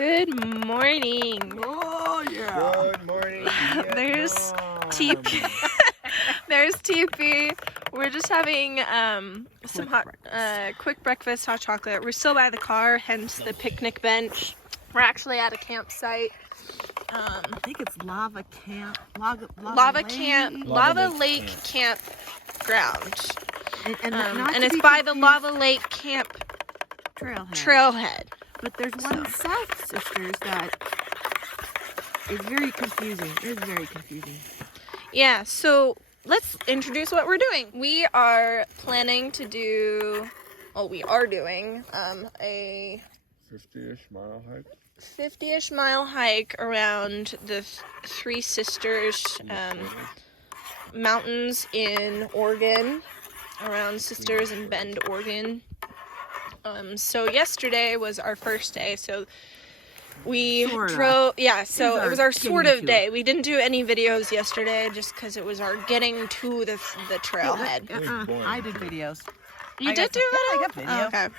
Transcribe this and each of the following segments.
Good morning. Oh yeah. Good morning. There's TP. There's TP. We're just having some quick breakfast, hot chocolate. We're still by the car, hence the picnic bench. We're actually at a campsite. I think it's Lava Camp. Lava Lake Campground. And it's by the Lava Lake Camp Trailhead. But there's one South Sisters that is very confusing. It's very confusing. Yeah, so let's introduce what we're doing. We are planning to do, we are doing a 50-ish mile hike around the Three Sisters mountains in Oregon, around Sisters and Bend, Oregon. So yesterday was our first day, so we drove, so it was our sort of day. We didn't do any videos yesterday just because it was our getting to the trailhead. I did videos. You did do videos? I got video. Oh, okay.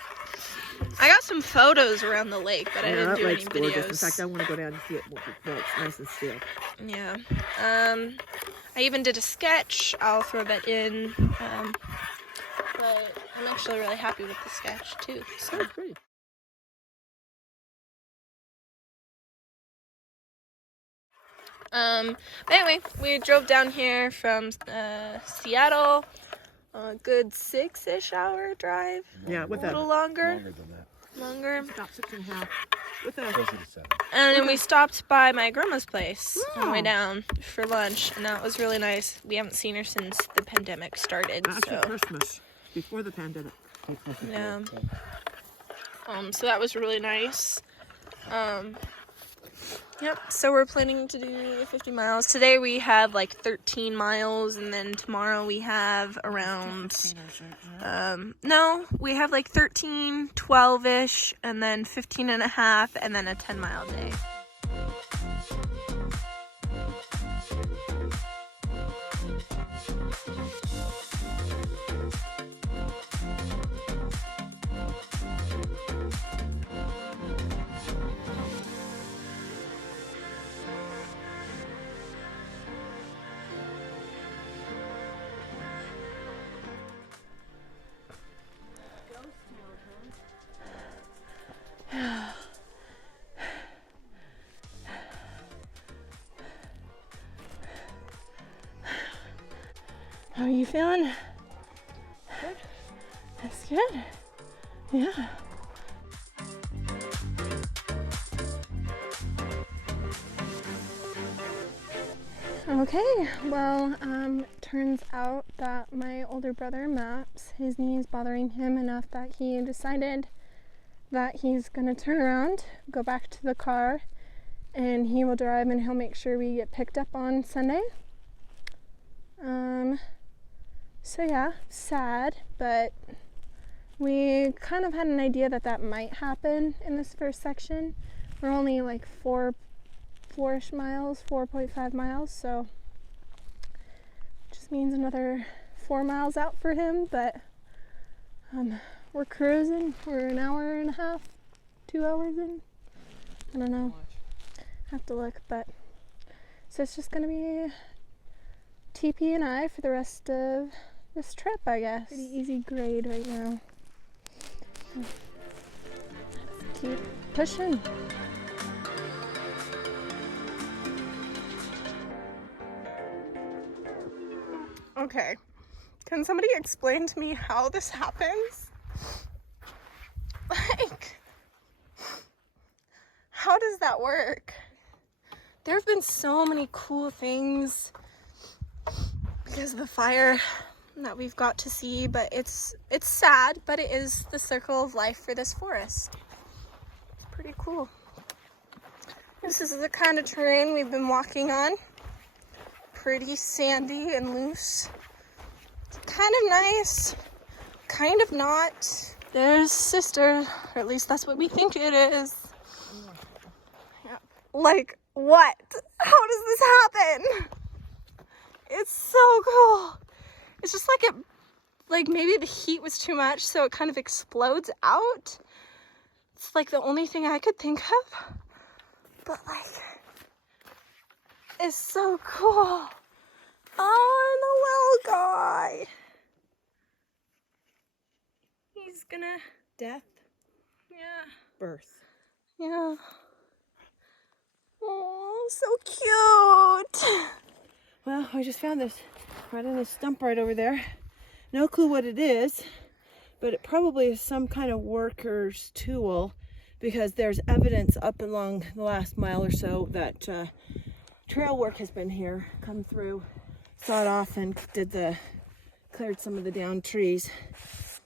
I got some photos around the lake, but I didn't do any videos. Gorgeous. In fact, I want to go down and see it. It's nice and still. Yeah. I even did a sketch. I'll throw that in. But I'm actually really happy with the sketch too. So pretty. But anyway, we drove down here from Seattle. A good 6-ish hour drive. Yeah, with a little longer. Longer than that. Longer. About 6.5. With a Closer to 7. And then we stopped by my grandma's place on the way down for lunch, and that was really nice. We haven't seen her since the pandemic started. actually Christmas before the pandemic. Yeah. So that was really nice. Yep, so we're planning to do the 50 miles. Today we have like 13 miles, and then tomorrow we have around, no, we have like 13, 12-ish, and then 15 and a half, and then a 10-mile day. How are you feeling? Good. That's good. Yeah. Okay, well, turns out that my older brother, Maps, his knee is bothering him enough that he decided that he's gonna turn around, go back to the car, and he will drive and he'll make sure we get picked up on Sunday. So yeah, sad, but we kind of had an idea that that might happen in this first section. We're only like 4-ish miles, 4.5 miles, so just means another 4 miles out for him, but we're cruising. We're an hour and a half, 2 hours in. I don't know. Have to look, but so it's just gonna be TP and I for the rest of this trip, I guess. Pretty easy grade right now. Let's keep pushing. Okay, can somebody explain to me how this happens? Like, how does that work? There have been so many cool things because of the fire that we've got to see, but it's sad, but it is the circle of life for this forest. It's pretty cool. This is the kind of terrain we've been walking on. Pretty sandy and loose. Kind of nice, kind of not. There's Sister, or at least that's what we think it is. Yeah. Like, what? How does this happen? It's so cool. It's just like like maybe the heat was too much, so it kind of explodes out. It's like the only thing I could think of. but like, it's so cool. Oh, and the little guy. He's gonna... Death, Yeah. birth. Yeah. Oh, so cute. Well, I just found this right on this stump right over there. No clue what it is, but it probably is some kind of worker's tool because there's evidence up along the last mile or so that trail work has been here, come through, sawed off and cleared some of the downed trees.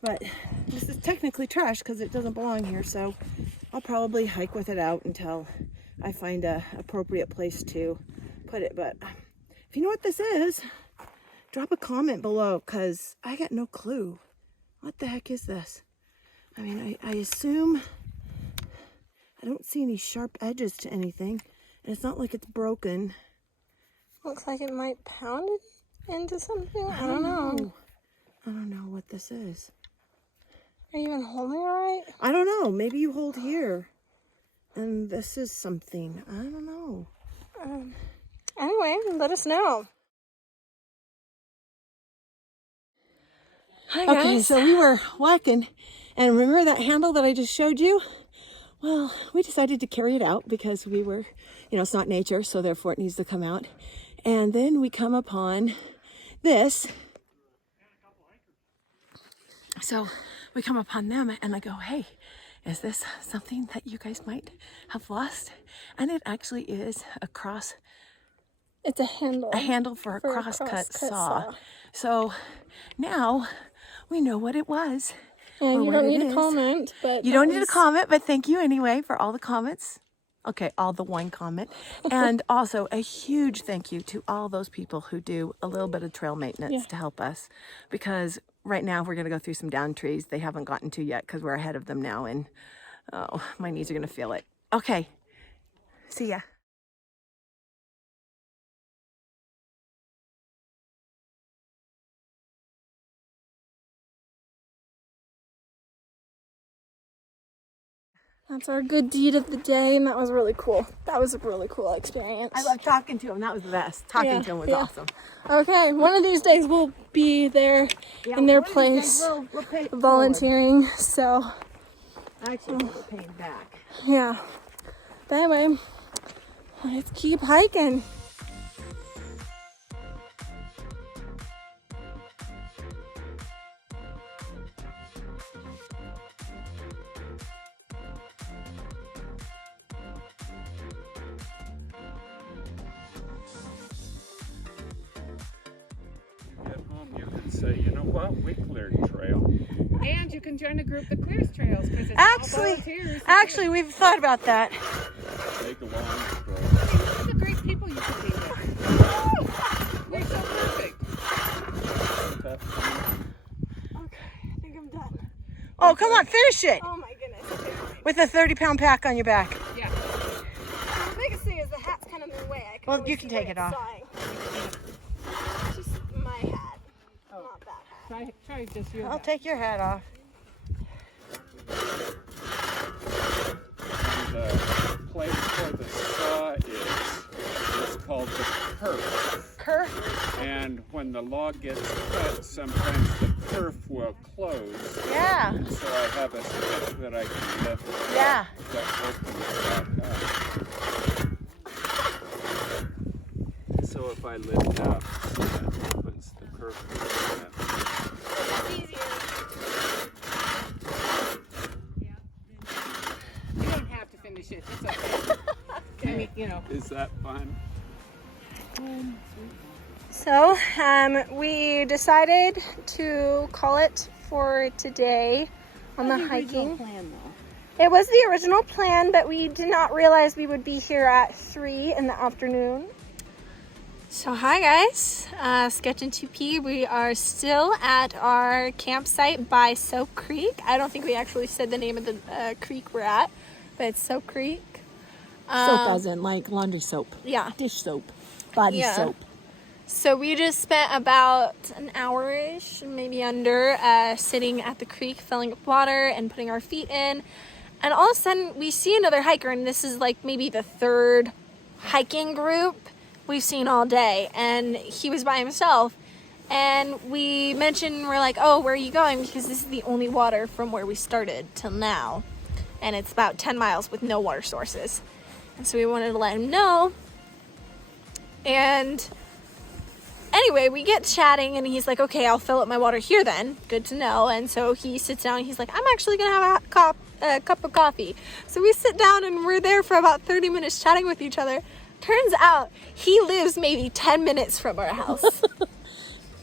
But this is technically trash because it doesn't belong here, so I'll probably hike with it out until I find a appropriate place to put it. But if you know what this is, drop a comment below because I got no clue. What the heck is this? I mean, I assume I don't see any sharp edges to anything, and it's not like it's broken. Looks like it might pound it into something. I don't know. I don't know what this is. Are you even holding it right? I don't know. Maybe you hold here. And this is something. I don't know. Anyway, let us know. Hi guys. Okay, so we were whacking. And remember that handle that I just showed you? Well, we decided to carry it out because we were, it's not nature, so therefore it needs to come out. And then we come upon this. So we come upon them and I go, hey, is this something that you guys might have lost? And it actually is a cross. It's a handle. A handle for a crosscut saw. So now we know what it was. And you don't need to comment, but you don't need to comment, but thank you anyway for all the comments. Okay, all the one comment. And also a huge thank you to all those people who do a little bit of trail maintenance to help us, because right now we're going to go through some down trees they haven't gotten to yet because we're ahead of them now, and oh, my knees are going to feel it. Okay, see ya. That's our good deed of the day, and that was really cool. That was a really cool experience. I love talking to him. That was the best. Talking to him was awesome. Okay, one of these days we'll be there in their place we'll volunteering, so. Actually, we're paying back. Yeah. But anyway, let's keep hiking. Say, you know what, we cleared trail. And you can join a group that clears trails because it's all volunteers. Actually, we've thought about that. Take a long stroll. Look at the great people you can be with. We're so perfect. Okay, I think I'm done. Oh, come on, finish it. Oh my goodness. Okay. With a 30-pound pack on your back. Yeah. The biggest thing is the hat's kind of in the way. Well, you can take it off. Just my hat. Not that hat. Try just your I'll take your hat off. The place where the saw is called the kerf. Kerf? And when the log gets cut, sometimes the kerf will close. Yeah. So I have a stick that I can lift Yeah. that opens back up. So if I lift up, that opens the kerf. You don't have to finish it. It's okay. I mean, Is that fun? So, we decided to call it for today on the hiking. It was the original plan, but we did not realize we would be here at 3 in the afternoon. So hi guys, Sketch and 2P. We are still at our campsite by Soap Creek. I don't think we actually said the name of the creek we're at, but it's Soap Creek. Soap as in like laundry soap. Yeah. Dish soap. Body soap. So we just spent about an hour-ish, maybe under, sitting at the creek, filling up water and putting our feet in. And all of a sudden we see another hiker, and this is like maybe the third hiking group we've seen all day, and he was by himself. And we mentioned, we're like, oh, where are you going? Because this is the only water from where we started till now. And it's about 10 miles with no water sources. And so we wanted to let him know. And anyway, we get chatting, and he's like, okay, I'll fill up my water here then. Good to know. And so he sits down, and he's like, I'm actually going to have a cup of coffee. So we sit down, and we're there for about 30 minutes chatting with each other. Turns out he lives maybe 10 minutes from our house.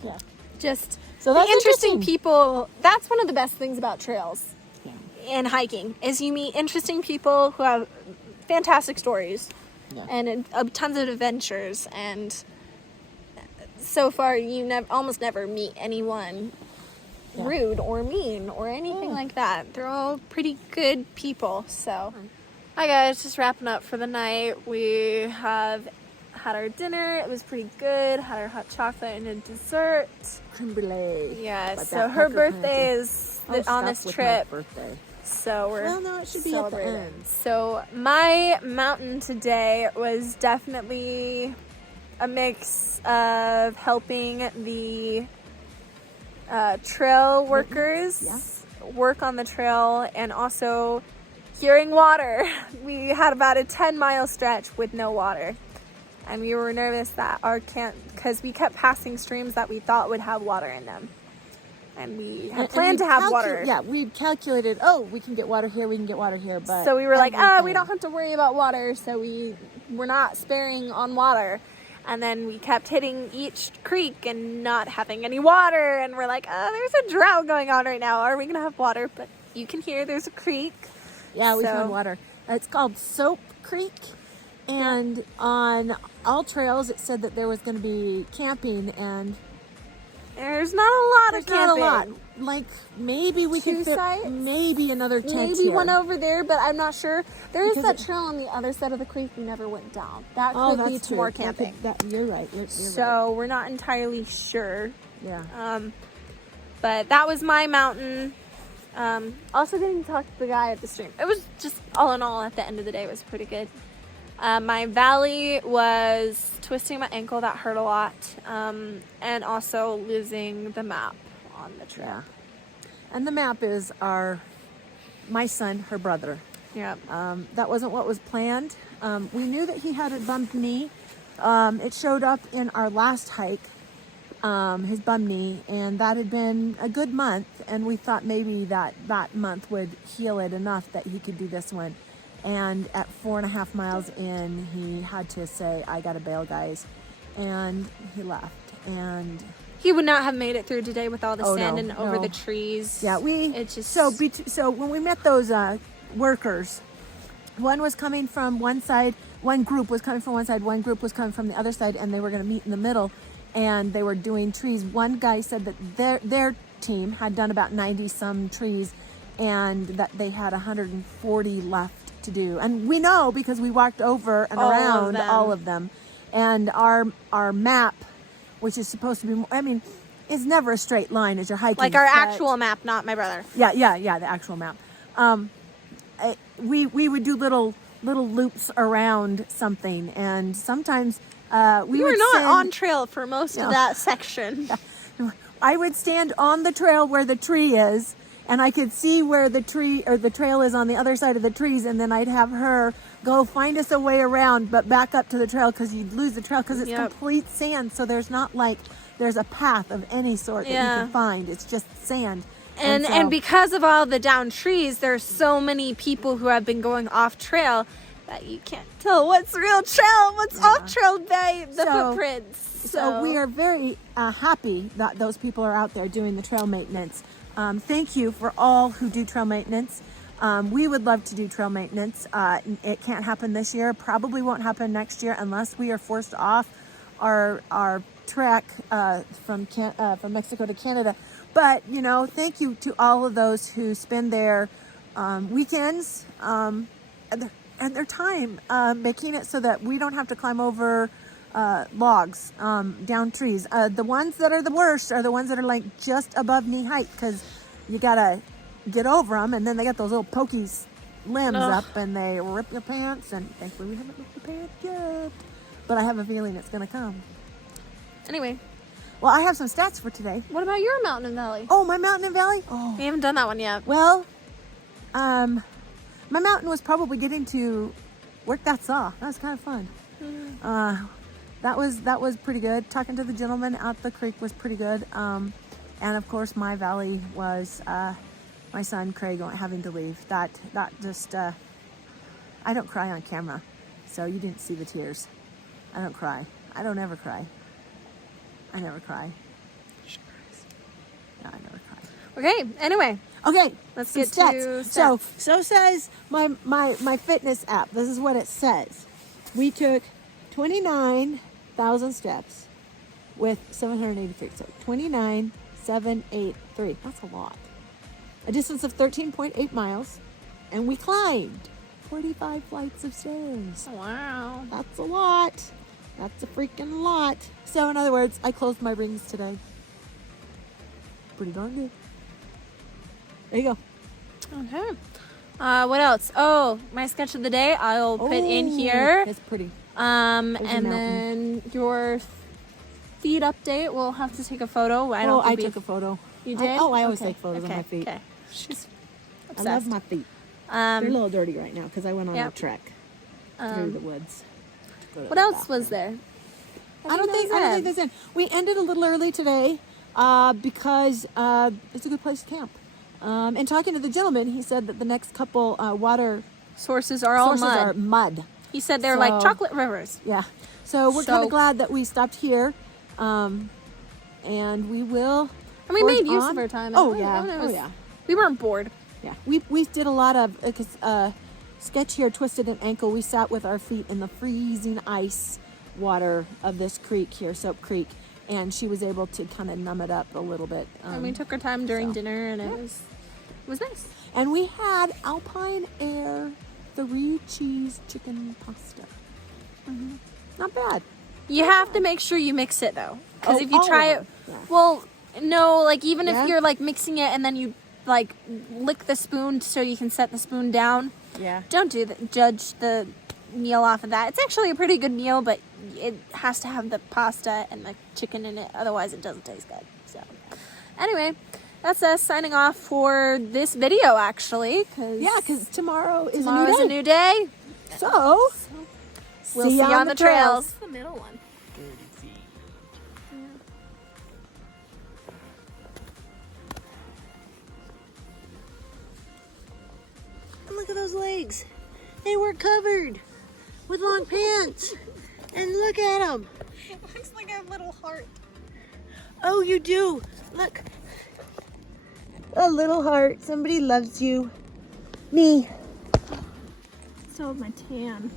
Yeah. Just So the that's interesting people. That's one of the best things about trails Yeah. and hiking is you meet interesting people who have fantastic stories Yeah. and tons of adventures. And so far, you almost never meet anyone rude or mean or anything like that. They're all pretty good people. So, hi guys, just wrapping up for the night. We have had our dinner. It was pretty good. Had our hot chocolate and a dessert. Creme brulee. Yeah, But so that her pucker birthday planting. is Oh, on this stuff with trip. my birthday. So we're Well, no, it should be at the celebrating. end. So my mountain today was definitely a mix of helping the trail workers work on the trail and also hearing water. We had about a 10-mile stretch with no water. And we were nervous that our camp, because we kept passing streams that we thought would have water in them. And we had planned to have water. Yeah, we calculated, oh, we can get water here, we can get water here, but... So we were like, we everything- don't have to worry about water, so we're not sparing on water. And then we kept hitting each creek and not having any water. And we're like, there's a drought going on right now. Are we going to have water? But you can hear there's a creek. Yeah, we So- found water. It's called Soap Creek. And on all trails, it said that there was going to be camping, and There's not a lot there's of not a camping. lot. Like, maybe we Two could fit sites? maybe another tent Maybe here. one over there, but I'm not sure. There is Because that trail on the other side of the creek we never went down. That Oh, could that's lead to true. more That could- camping. You're right. You're right. So we're not entirely sure. Yeah. But that was my mountain. Also getting to talk to the guy at the stream. It was just, all in all, at the end of the day, it was pretty good. My valley was twisting my ankle. That hurt a lot. And also losing the map on the trip. Yeah. And the map is my son, her brother. Yeah. That wasn't what was planned. We knew that he had a bumped knee. It showed up in our last hike, his bum knee, and that had been a good month. And we thought maybe that month would heal it enough that he could do this one. And at 4.5 miles in, he had to say, I gotta bail, guys. And he left. And He would not have made it through today with all the Oh, sand no, and over no. the trees. yeah, It just so when we met those workers, one was coming from one side, one group was coming from one side, one group was coming from the other side, and they were going to meet in the middle, and they were doing trees. One guy said that their team had done about 90 some trees, and that they had 140 left to do. And we know because we walked over and All of around them. all of them, and our map, which is supposed to be more, is never a straight line as you're hiking. like our but- actual map, not my brother. yeah, the actual map. We would do little loops around something, and sometimes we We were would not send- on trail for most No. of that section. I would stand on the trail where the tree is, and I could see where the tree or the trail is on the other side of the trees, and then I'd have her go find us a way around, but back up to the trail because you'd lose the trail because it's Yep. complete sand. So there's not like there's a path of any sort that you Yeah. can find. It's just sand. And so- because of all the down trees, there's so many people who have been going off trail that you can't tell what's real trail, what's off trail by the So- footprints. So we are very happy that those people are out there doing the trail maintenance. Thank you for all who do trail maintenance. We would love to do trail maintenance. It can't happen this year. Probably won't happen next year unless we are forced off our trek from Mexico to Canada. But thank you to all of those who spend their weekends and their time making it so that we don't have to climb over logs, down trees. The ones that are the worst are the ones that are like just above knee height because you gotta get over them, and then they got those little pokey limbs Ugh. up and they rip your pants, and thankfully we haven't ripped your pants yet. But I have a feeling it's gonna come. Anyway, Well, I have some stats for today. what about your mountain and valley? Oh, my mountain and valley? Oh. We haven't done that one yet. Well, my mountain was probably getting to work that saw. That was kind of fun. That was pretty good. Talking to the gentleman out the creek was pretty good. And of course, my valley was my son Craig having to leave. That just I don't cry on camera, so you didn't see the tears. I don't cry. I don't ever cry. I never cry. No, I never cry. Okay, anyway, Okay, let's some get stats. to So says my fitness app. This is what it says. We took 29,000 steps with 780 feet. So 29,783. That's a lot. A distance of 13.8 miles, and we climbed 45 flights of stairs. Wow. That's a lot. That's a freaking lot. So in other words, I closed my rings today. Pretty darn good. There you go. Okay. What else? Oh, my sketch of the day I'll put in here. That's pretty. And There's a mountain. then your feed update. We'll have to take a photo. I don't. I think took a photo. You did? I always take photos of my feet. Okay. She's I obsessed. love my feet. They're a Um, little dirty right now because I went on a Yep. trek through the woods. to go to what the else bathroom. was there? I don't think that's it. We ended a little early today because it's a good place to camp. And talking to the gentleman, he said that the next couple water Sources are all sources mud. are mud. He said they're like So- chocolate rivers. Yeah. So we're kind So- of glad that we stopped here. And we will. And we forge made use on. of our time. Oh, It yeah. was- Oh, yeah. We weren't bored. Yeah. We did a lot of, because Sketch here twisted an ankle. We sat with our feet in the freezing ice water of this creek here, Soap Creek. And she was able to kind of numb it up a little bit. And we took our time during so- dinner, and it was nice. And we had Alpine Air 3-cheese chicken pasta. Not bad. You have to make sure you mix it though, because Oh, if you all try of it, them. Yeah. well, no, like even Yeah. if you're like mixing it and then you like lick the spoon so you can set the spoon down. Yeah. Don't do that. Judge the meal off of that. It's actually a pretty good meal, but it has to have the pasta and the chicken in it. Otherwise, it doesn't taste good. So, anyway, that's us signing off for this video, actually. Yeah, because tomorrow is tomorrow's a new day. So, we'll see you on the trails. The middle one. And look at those legs. They were covered with long pants. And look at them. It looks like a little heart. Oh, you do. Look. A little heart. Somebody loves you. Me. So my tan.